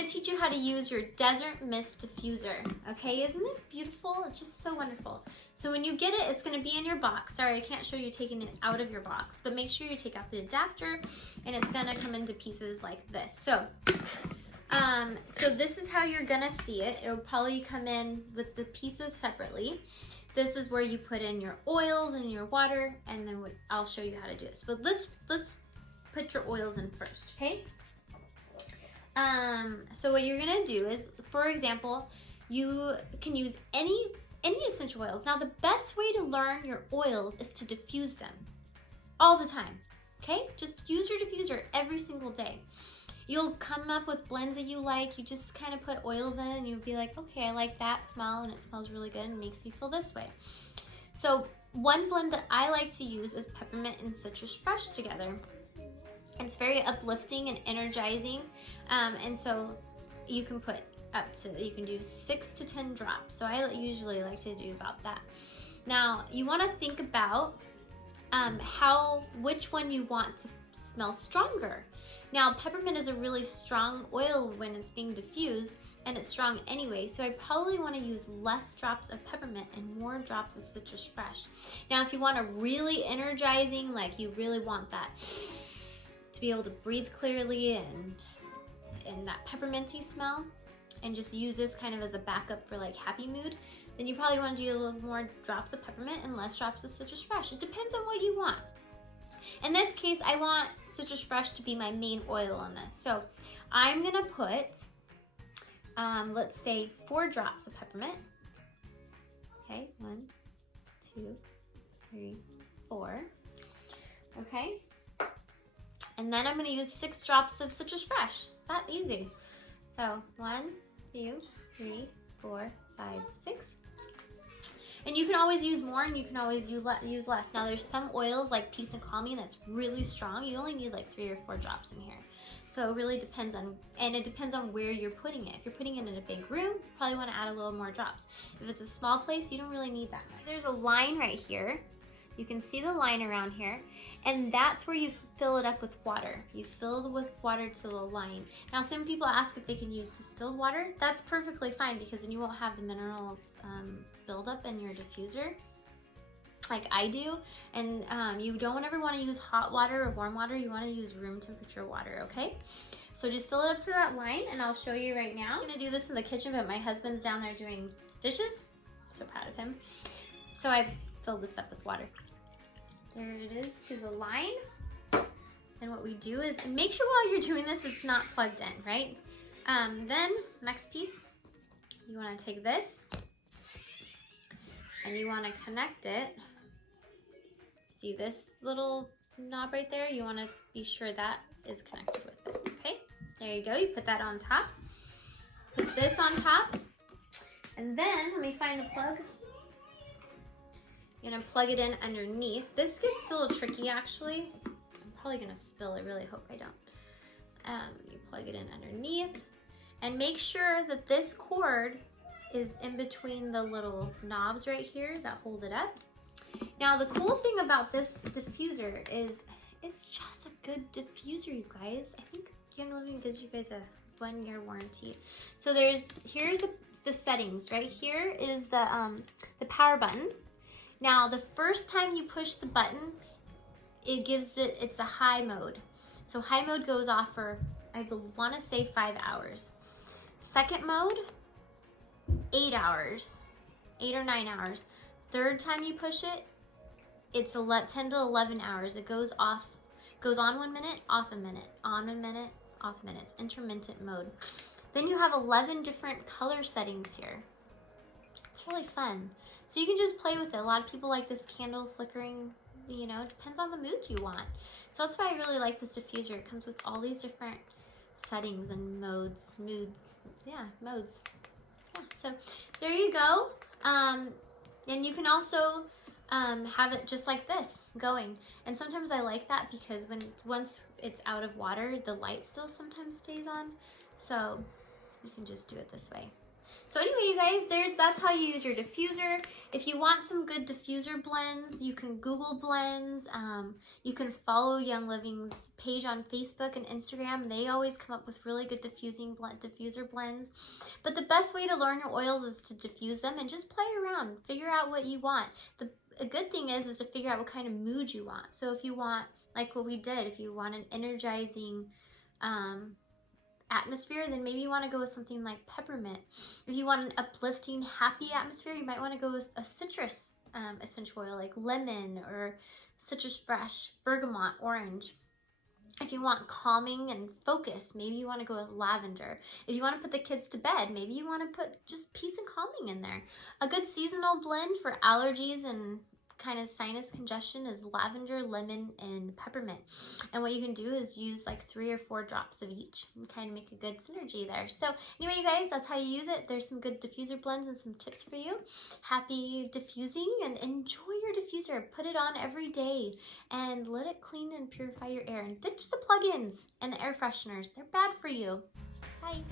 gonna teach you how to use your desert mist diffuser. Okay, isn't this beautiful? It's just so wonderful. So when you get it, it's gonna be in your box. Sorry, I can't show you taking it out of your box, but make sure you take out the adapter, and it's gonna come into pieces like this. So this is how you're gonna see it. It'll probably come in with the pieces separately. This is where you put in your oils and your water, and then I'll show you how to do this. But let's put your oils in first, okay? So what you're gonna do is, for example, you can use any essential oils. Now, the best way to learn your oils is to diffuse them all the time, okay? Just use your diffuser every single day. You'll come up with blends that you like. You just kind of put oils in and you'll be like, okay, I like that smell and it smells really good and makes me feel this way. So one blend that I like to use is peppermint and citrus fresh together. It's very uplifting and energizing. And so you can put you can do 6 to 10 drops. So I usually like to do about that. Now you want to think about which one you want to smell stronger. Now, peppermint is a really strong oil when it's being diffused, and it's strong anyway, so I probably want to use less drops of peppermint and more drops of citrus fresh. Now, if you want a really energizing, like you really want that to be able to breathe clearly and that pepperminty smell, and just use this kind of as a backup for like happy mood, then you probably want to do a little more drops of peppermint and less drops of citrus fresh. It depends on what you want. In this case, I want citrus fresh to be my main oil on this. So I'm gonna put, let's say 4 drops of peppermint. Okay, 1, 2, 3, 4. Okay. And then I'm gonna use 6 drops of citrus fresh. That easy. So 1, 2, 3, 4, 5, 6. And you can always use more and you can always use less. Now there's some oils like Peace and Calming that's really strong. You only need like 3 or 4 drops in here. So it really depends on, and it depends on where you're putting it. If you're putting it in a big room, you probably want to add a little more drops. If it's a small place, you don't really need that much. There's a line right here. You can see the line around here, and that's where you fill it up with water. You fill it with water to the line. Now, some people ask if they can use distilled water. That's perfectly fine because then you won't have the mineral buildup in your diffuser like I do. And you don't ever want to use hot water or warm water. You want to use room temperature water, okay? So just fill it up to that line, and I'll show you right now. I'm gonna do this in the kitchen, but my husband's down there doing dishes. So proud of him. So I filled this up with water. There it is to the line. And what we do is, make sure while you're doing this, it's not plugged in, right? Then, next piece, you wanna take this, and you wanna connect it. See this little knob right there? You wanna be sure that is connected with it, okay? There you go, you put that on top. Put this on top, and then, let me find the plug. You're gonna plug it in underneath. This gets a little tricky actually. I'm probably gonna spill, I really hope I don't. You plug it in underneath, and make sure that this cord is in between the little knobs right here that hold it up. Now the cool thing about this diffuser is it's just a good diffuser, you guys. I think Young Living gives you guys a 1-year warranty. So here's the settings. Right here is the power button. Now the first time you push the button, it's a high mode. So high mode goes off for, I want to say 5 hours. Second mode, 8 hours, 8 or 9 hours. Third time you push it, it's 10 to 11 hours. It goes on 1 minute, off a minute, on 1 minute, off a minute. It's intermittent mode. Then you have 11 different color settings here. It's really fun. So you can just play with it. A lot of people like this candle flickering, you know, it depends on the mood you want. So that's why I really like this diffuser. It comes with all these different settings and modes, modes. Yeah, so there you go. And you can also have it just like this going. And sometimes I like that because once it's out of water, the light still sometimes stays on. So you can just do it this way. So anyway, you guys, that's how you use your diffuser. If you want some good diffuser blends, you can Google blends. You can follow Young Living's page on Facebook and Instagram. They always come up with really good diffuser blends. But the best way to learn your oils is to diffuse them and just play around. Figure out what you want. A good thing is to figure out what kind of mood you want. So if you want, like what we did, if you want an energizing atmosphere, then maybe you want to go with something like peppermint. If you want an uplifting, happy atmosphere, you might want to go with a citrus essential oil like lemon or citrus fresh, bergamot, orange. If you want calming and focus, maybe you want to go with lavender. If you want to put the kids to bed, maybe you want to put just peace and calming in there. A good seasonal blend for allergies and kind of sinus congestion is lavender, lemon, and peppermint. And what you can do is use like 3 or 4 drops of each and kind of make a good synergy there. So anyway, you guys, that's how you use it. There's some good diffuser blends and some tips for you. Happy diffusing and enjoy your diffuser. Put it on every day and let it clean and purify your air. And ditch the plugins and the air fresheners. They're bad for you. Bye.